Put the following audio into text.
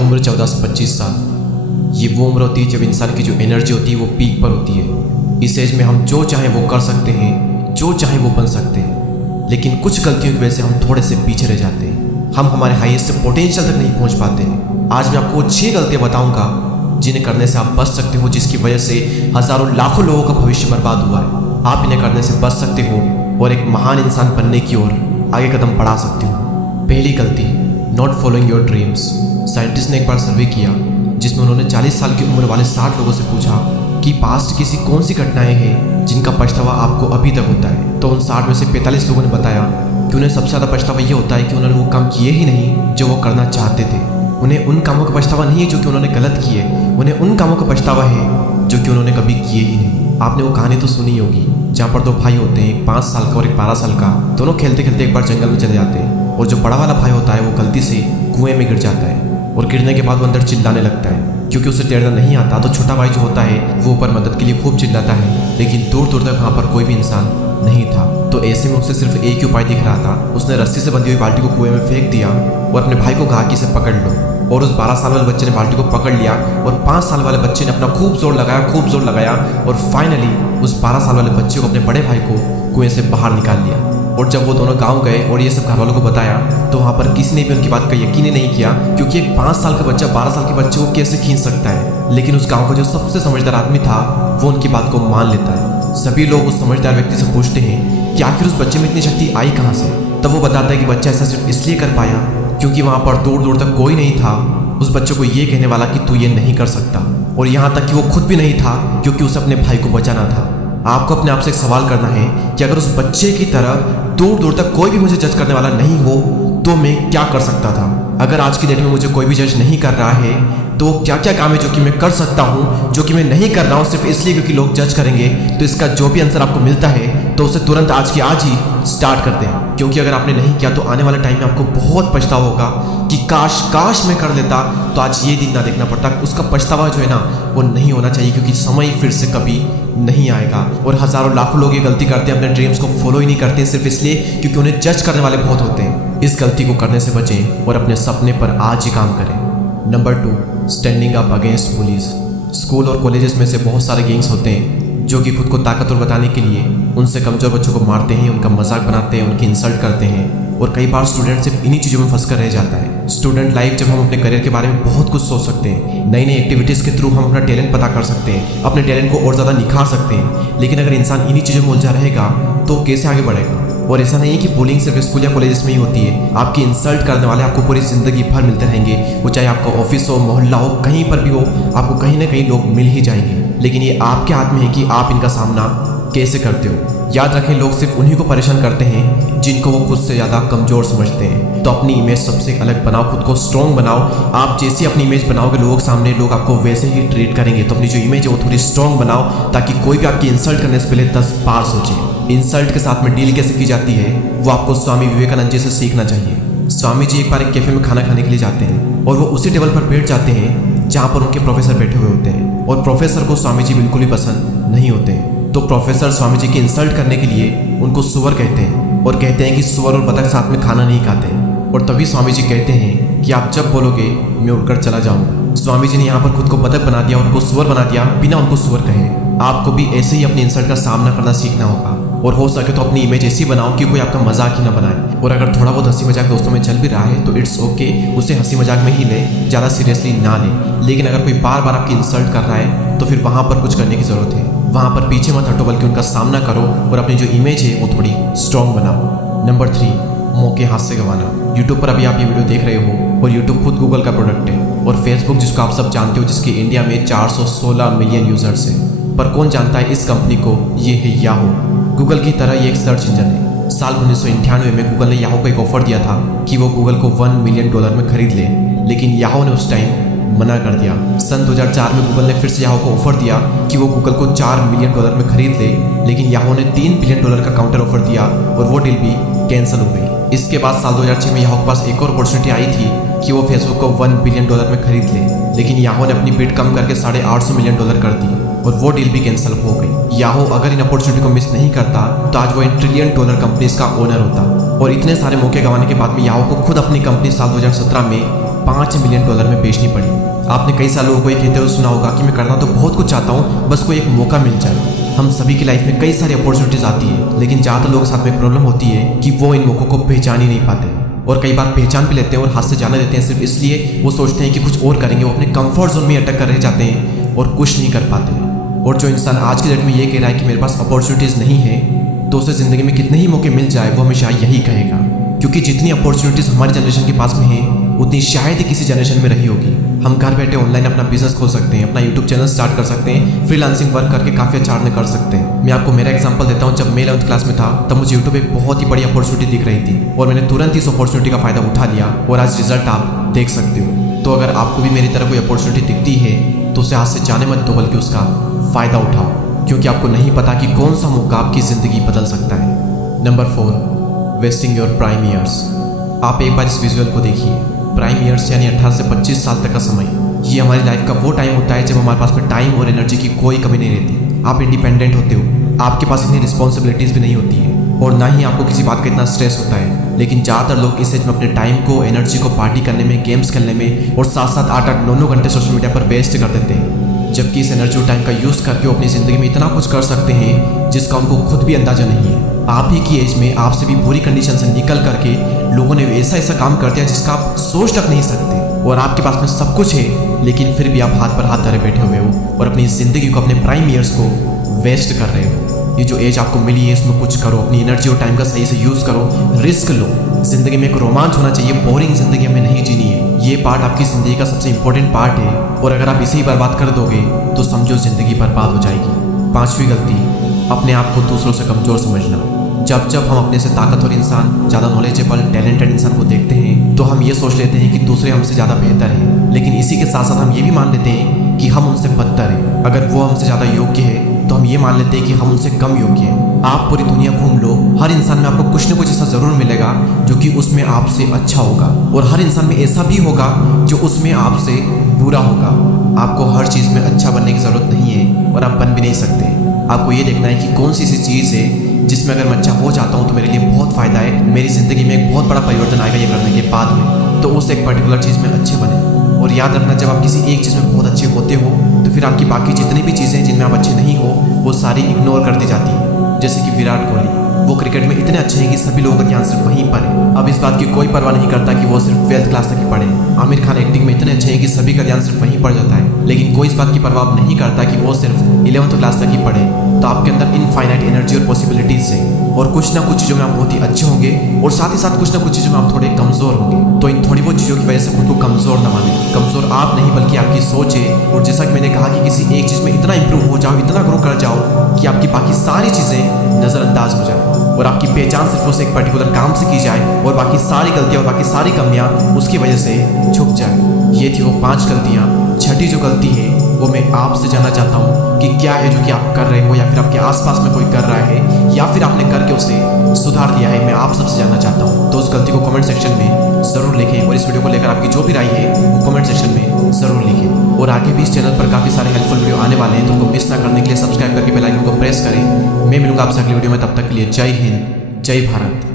उम्र 14 से 25 साल ये वो उम्र होती है जब इंसान की जो एनर्जी होती है वो पीक पर होती है। इस एज में हम जो चाहें वो कर सकते हैं, जो चाहें वो बन सकते हैं, लेकिन कुछ गलतियों की वजह से हम थोड़े से पीछे रह जाते हैं। हम हमारे हाईएस्ट पोटेंशियल तक नहीं पहुंच पाते। आज मैं आपको 6 गलतियां बताऊंगा जिन्हें करने से आप बच सकते हो, जिसकी वजह से हजारों लाखों लोगों का भविष्य बर्बाद हुआ है। आप इन्हें करने से बच सकते हो और एक महान इंसान बनने की ओर आगे कदम बढ़ा सकते हो। पहली गलती, not following your dreams. Scientist ने एक बार सर्वे किया जिसमें उन्होंने 40 साल की उम्र वाले 60 लोगों से पूछा कि पास्ट की कौन सी घटनाएं हैं जिनका पछतावा आपको अभी तक होता है। तो उन 60 में से 45 लोगों ने बताया कि उन्हें सबसे ज़्यादा पछतावा ये होता है कि उन्होंने वो काम किए ही नहीं जो वो करना चाहते थे। उन्हें उन कामों का पछतावा नहीं है जो कि उन्होंने गलत किए, उन्हें उन कामों का पछतावा है जो कि उन्होंने कभी किए ही नहीं। आपने वो कहानी तो सुनी होगी जहाँ पर 2 भाई होते हैं, एक 5 साल का और एक 12 साल का। दोनों खेलते खेलते एक बार जंगल में चले जाते हैं और जो बड़ा वाला भाई होता है वो गलती से कुएं में गिर जाता है और गिरने के बाद वो अंदर चिल्लाने लगता है क्योंकि उसे तैरना नहीं आता। तो छोटा भाई जो होता है वो ऊपर मदद के लिए खूब चिल्लाता है, लेकिन दूर दूर तक वहाँ पर कोई भी इंसान नहीं था। तो ऐसे में उसे सिर्फ एक ही उपाय दिख रहा था। उसने रस्सी से बंधी हुई बाल्टी को कुएं में फेंक दिया और अपने भाई को कहा कि इसे पकड़ लो। और उस 12 साल वाले बच्चे ने बाल्टी को पकड़ लिया और 5 साल वाले बच्चे ने अपना खूब जोर लगाया और फाइनली उस 12 साल वाले बच्चे को, अपने बड़े भाई को कुएं से बाहर निकाल लिया। और जब वो दोनों गांव गए और ये सब घर वालों को बताया तो वहाँ पर किसी ने भी उनकी बात का यकीन ही नहीं किया, क्योंकि एक 5 साल का बच्चा 12 साल के बच्चे को कैसे खींच सकता है। लेकिन उस गांव का जो सबसे समझदार आदमी था वो उनकी बात को मान लेता है। सभी लोग उस समझदार व्यक्ति से पूछते हैं कि आखिर उस बच्चे में इतनी शक्ति आई कहाँ से। तब वो बताता है कि बच्चा ऐसा सिर्फ इसलिए कर पाया क्योंकि वहाँ पर दूर दूर तक कोई नहीं था उस बच्चे को ये कहने वाला कि तू ये नहीं कर सकता। और यहाँ तक कि वो खुद भी नहीं था क्योंकि उसे अपने भाई को बचाना था। आपको अपने आप से एक सवाल करना है कि अगर उस बच्चे की तरह दूर दूर तक कोई भी मुझे जज करने वाला नहीं हो तो मैं क्या कर सकता था। अगर आज की डेट में मुझे कोई भी जज नहीं कर रहा है तो क्या क्या काम है जो कि मैं कर सकता हूँ, जो कि मैं नहीं कर रहा हूँ सिर्फ इसलिए क्योंकि लोग जज करेंगे। तो इसका जो भी आंसर आपको मिलता है तो उसे तुरंत आज की आज ही स्टार्ट कर दें, क्योंकि अगर आपने नहीं किया तो आने वाले टाइम में आपको बहुत पछतावा होगा कि काश मैं कर लेता तो आज ये दिन ना देखना पड़ता। उसका पछतावा जो है ना वो नहीं होना चाहिए, क्योंकि समय फिर से कभी नहीं आएगा। और हजारों लाखों लोग ये गलती करते हैं, अपने ड्रीम्स को फॉलो ही नहीं करते सिर्फ इसलिए क्योंकि उन्हें जज करने वाले बहुत होते हैं। इस गलती को करने से बचें और अपने सपने पर आज ही काम करें। Number 2, standing up against police. School और कॉलेजेस में से बहुत सारे गैंग्स होते हैं जो कि खुद को ताकतवर बताने के लिए उनसे कमजोर बच्चों को मारते हैं, उनका मजाक बनाते हैं, उनकी इंसल्ट करते हैं। और कई बार स्टूडेंट सिर्फ इन्हीं चीज़ों में फंस कर रह जाता है। स्टूडेंट लाइफ जब हम अपने करियर के बारे में बहुत कुछ सोच सकते हैं, नई नई एक्टिविटीज़ के थ्रू हम अपना टैलेंट पता कर सकते हैं, अपने टैलेंट को और ज़्यादा निखार सकते हैं। लेकिन अगर इंसान इन्हीं चीज़ों में उलझा रहेगा तो कैसे आगे बढ़ेगा। और ऐसा नहीं है कि बुलिंग सिर्फ स्कूल या कॉलेजेस में ही होती है। आपकी इंसल्ट करने वाले आपको पूरी जिंदगी भर मिलते रहेंगे। वो चाहे आपका ऑफिस हो, मोहल्ला हो, कहीं पर भी हो, आपको कहीं ना कहीं लोग मिल ही जाएंगे। लेकिन ये आपके हाथ में है कि आप इनका सामना कैसे करते हो। याद रखें, लोग सिर्फ उन्हीं को परेशान करते हैं जिनको वो खुद से ज़्यादा कमज़ोर समझते हैं। तो अपनी इमेज सबसे अलग बनाओ, खुद को स्ट्रॉन्ग बनाओ। आप जैसी अपनी इमेज बनाओगे लोगों के सामने, लोग आपको वैसे ही ट्रीट करेंगे। तो अपनी जो इमेज है वो थोड़ी स्ट्रॉन्ग बनाओ ताकि कोई भी आपकी इंसल्ट करने से पहले 10 बार सोचे। इंसल्ट के साथ में डील कैसे की जाती है वो आपको स्वामी विवेकानंद जी से सीखना चाहिए। स्वामी जी एक बार एक कैफे में खाना खाने के लिए जाते हैं और वो उसी टेबल पर बैठ जाते हैं जहाँ पर उनके प्रोफेसर बैठे हुए होते हैं। और प्रोफेसर को स्वामी जी बिल्कुल भी पसंद नहीं होते हैं। तो प्रोफेसर स्वामी जी की इंसल्ट करने के लिए उनको सुअर कहते हैं और कहते हैं कि सुअर और बतख साथ में खाना नहीं खाते। और तभी स्वामी जी कहते हैं कि आप जब बोलोगे मैं उड़कर चला जाऊंगा। स्वामी जी ने यहाँ पर खुद को बतख बना दिया, उनको सुअर बना दिया बिना उनको सुअर कहे। आपको भी ऐसे ही अपनी इंसल्ट का सामना करना सीखना होगा और हो सके तो अपनी इमेज ऐसी बनाओ कि कोई आपका मजाक ही ना बनाए। और अगर थोड़ा बहुत हंसी मजाक दोस्तों में चल भी रहा है तो इट्स ओके, उसे हंसी मजाक में ही ले, ज़्यादा सीरियसली ना ले। लेकिन अगर कोई बार बार आपकी इंसल्ट कर रहा है तो फिर वहाँ पर कुछ करने की ज़रूरत है। वहाँ पर पीछे मत हटो बल्कि उनका सामना करो और अपनी जो इमेज है वो थोड़ी स्ट्रॉन्ग बनाओ। नंबर 3, मौके हाथ से गंवाना। यूट्यूब पर अभी आप ये वीडियो देख रहे हो और यूट्यूब खुद गूगल का प्रोडक्ट है। और फेसबुक जिसको आप सब जानते हो, जिसके इंडिया में 416 मिलियन यूजर्स है। पर कौन जानता है इस कंपनी को, ये है याहू। गूगल की तरह ये एक सर्च इंजन है। साल 1998 में गूगल ने याहू को एक ऑफर दिया था कि वो गूगल को $1 मिलियन में खरीद ले, लेकिन याहू ने उस टाइम मना कर दिया। सन 2004 में गूगल ने फिर से याहू को ऑफर दिया कि वो गूगल को $4 मिलियन में खरीद ले, लेकिन याहू ने $3 बिलियन का काउंटर ऑफर दिया और वो डील भी कैंसिल हो गई। इसके बाद साल 2006 में याहू के पास एक और अपॉर्चुनिटी आई थी कि वो फेसबुक को $1 बिलियन में खरीद ले, लेकिन याहू ने अपनी बिड कम करके $850 मिलियन कर दी और वो डील भी कैंसिल हो गई। याहू अगर इन अपॉर्चुनिटी को मिस नहीं करता तो आज वो $1 ट्रिलियन कंपनीज का ओनर होता। और इतने सारे मौके गंवाने के बाद में याहू को खुद अपनी कंपनी साल 2017 में $5 मिलियन में बेचनी पड़ी। आपने कई साल लोगों को ये कहते हुए सुना होगा कि मैं करना तो बहुत कुछ चाहता हूँ, बस कोई एक मौका मिल जाए। हम सभी की लाइफ में कई सारी अपॉर्चुनिटीज आती है, लेकिन ज़्यादातर लोगों के साथ में प्रॉब्लम होती है कि वो इन मौक़ों को पहचान ही नहीं पाते, और कई बार पहचान भी लेते हैं और हाथ से जाने देते हैं सिर्फ इसलिए वो सोचते हैं कि कुछ और करेंगे। वो अपने कंफर्ट जोन में अटक कर रह जाते हैं और कुछ नहीं कर पाते। और जो इंसान आज की डेट में ये कह रहा है कि मेरे पास अपॉर्चुनिटीज़ नहीं है, तो उसे ज़िंदगी में कितने ही मौके मिल जाए वो हमेशा यही कहेगा, क्योंकि जितनी अपॉर्चुनिटीज़ हमारी जनरेशन के पास में है उतनी शायद ही किसी जनरेशन में रही होगी। हम घर बैठे ऑनलाइन अपना बिजनेस खोल सकते हैं, अपना यूट्यूब चैनल स्टार्ट कर सकते हैं, फ्रीलांसिंग वर्क करके काफ़ी अच्छा अर्न कर सकते हैं। मैं आपको मेरा एग्जांपल देता हूँ। जब मैं 11th क्लास में था तब मुझे यूट्यूब एक बहुत ही बड़ी अपॉर्चुनिटी दिख रही थी और मैंने तुरंत इस अपॉर्चुनिटी का फ़ायदा उठा लिया और आज रिजल्ट आप देख सकते हो। तो अगर आपको भी मेरी तरह कोई अपॉर्चुनिटी दिखती है तो उसे हाथ से जाने मत दो, बल्कि उसका फ़ायदा उठाओ, क्योंकि आपको नहीं पता कि कौन सा मौका आपकी ज़िंदगी बदल सकता है। Number 4, wasting your prime years. आप एक बार इस विजुअल को देखिए। प्राइम ईयर्स यानी 18 से 25 साल तक का समय, ये हमारी लाइफ का वो टाइम होता है जब हमारे पास में टाइम और एनर्जी की कोई कमी नहीं रहती। आप इंडिपेंडेंट होते हो, आपके पास इतनी रिस्पॉन्सिबिलिटीज़ भी नहीं होती है और ना ही आपको किसी बात का इतना स्ट्रेस होता है। लेकिन ज़्यादातर लोग इस एज में अपने टाइम को, एनर्जी को पार्टी करने में, गेम्स खेलने में और साथ साथ 8-8, 9-9 घंटे सोशल मीडिया पर वेस्ट कर देते हैं, जबकि इस एनर्जी और टाइम का यूज़ करके वो अपनी ज़िंदगी में इतना कुछ कर सकते हैं जिसका उनको खुद भी अंदाजा नहीं है। आप ही की एज में आपसे भी बुरी कंडीशन से निकल करके लोगों ने ऐसा ऐसा काम कर दिया जिसका आप सोच तक नहीं सकते, और आपके पास में सब कुछ है लेकिन फिर भी आप हाथ पर हाथ धरे बैठे हुए हो और अपनी ज़िंदगी को, अपने प्राइम ईयर्स को वेस्ट कर रहे हो। ये जो एज आपको मिली है इसमें कुछ करो, अपनी एनर्जी और टाइम का सही से यूज़ करो, रिस्क लो। ज़िंदगी में एक रोमांच होना चाहिए, बोरिंग ज़िंदगी हमें नहीं जीनी है। ये पार्ट आपकी ज़िंदगी का सबसे इंपॉर्टेंट पार्ट है, और अगर आप इसे ही बर्बाद कर दोगे तो समझो ज़िंदगी बर्बाद हो जाएगी। 5वीं गलती, अपने आप को दूसरों से कमज़ोर समझना। जब जब हम अपने से ताकतवर इंसान, ज़्यादा नॉलेजेबल, टैलेंटेड इंसान को देखते हैं तो हम ये सोच लेते हैं कि दूसरे हमसे ज़्यादा बेहतर हैं, लेकिन इसी के साथ साथ हम ये भी मान लेते हैं कि हम उनसे बदतर हैं। अगर वो हमसे ज़्यादा योग्य है तो हम ये मान लेते हैं कि हम उनसे कम योग्य हैं। आप पूरी दुनिया घूम लो, हर इंसान में आपको कुछ न कुछ ऐसा ज़रूर मिलेगा जो कि उसमें आपसे अच्छा होगा, और हर इंसान में ऐसा भी होगा जो उसमें आपसे बुरा होगा। आपको हर चीज़ में अच्छा बनने की ज़रूरत नहीं है और आप बन भी नहीं सकते। आपको ये देखना है कि कौन सी ऐसी चीज़ है जिसमें अगर मैं अच्छा हो जाता हूँ तो मेरे लिए बहुत फ़ायदा है, मेरी ज़िंदगी में एक बहुत बड़ा परिवर्तन आएगा ये करने के बाद में, तो उस एक पर्टिकुलर चीज़ में अच्छे बने। और याद रखना, जब आप किसी एक चीज़ में बहुत अच्छे होते हो तो फिर आपकी बाकी जितनी भी चीज़ें हैं जिनमें आप अच्छे नहीं हो वो सारी इग्नोर कर दी जाती हैं। जैसे कि विराट कोहली, वो क्रिकेट में इतने अच्छे हैं कि सभी लोगों का ध्यान सिर्फ वहीं पर है। अब इस बात की कोई परवाह नहीं करता कि वो सिर्फ 12th क्लास तक ही पढ़े। आमिर खान एक्टिंग में इतने अच्छे हैं कि सभी का ध्यान सिर्फ वहीं पड़ जाता है, लेकिन कोई इस बात की परवाह नहीं करता कि वो सिर्फ 11th क्लास तक ही पढ़े। तो आपके अंदर इनफाइनाइट एनर्जी और पॉसिबिलिटीज़ है, और कुछ ना कुछ चीज़ों में आप बहुत ही अच्छे होंगे और साथ ही साथ कुछ ना कुछ चीज़ों में आप थोड़े कमज़ोर होंगे। तो इन थोड़ी बहुत चीज़ों की वजह से खुद को कमज़ोर न माने। कमज़ोर आप नहीं बल्कि आपकी सोच है, और जैसा कि मैंने कहा कि किसी एक चीज़ में इतना इंप्रूव हो जाओ, इतना ग्रो कर जाओ कि आपकी बाकी सारी चीज़ें नज़रअंदाज हो जाए और आपकी पहचान सिर्फ उस एक पर्टिकुलर काम से की जाए और बाकी सारी गलतियाँ और बाकी सारी कमियाँ उसकी वजह से छुप जाए। ये थी वो 5 गलतियाँ। छठी जो गलती है वो मैं आपसे जानना चाहता हूँ कि क्या है जो कि आप कर रहे हो, या फिर आपके आसपास में कोई कर रहा है, या फिर आपने करके उसे सुधार दिया है। मैं आप सबसे जानना चाहता हूँ। तो उस गलती को कमेंट सेक्शन में ज़रूर लिखें, और इस वीडियो को लेकर आपकी जो भी राय है वो कमेंट सेक्शन में ज़रूर लिखें। और आगे भी इस चैनल पर काफ़ी सारे हेल्पफुल वीडियो आने वाले हैं, तो उनको मिस ना करने के लिए सब्सक्राइब करके बेल आइकन को प्रेस करें। मैं मिलूंगा आपसे अगली वीडियो में, तब तक के लिए जय हिंद, जय भारत।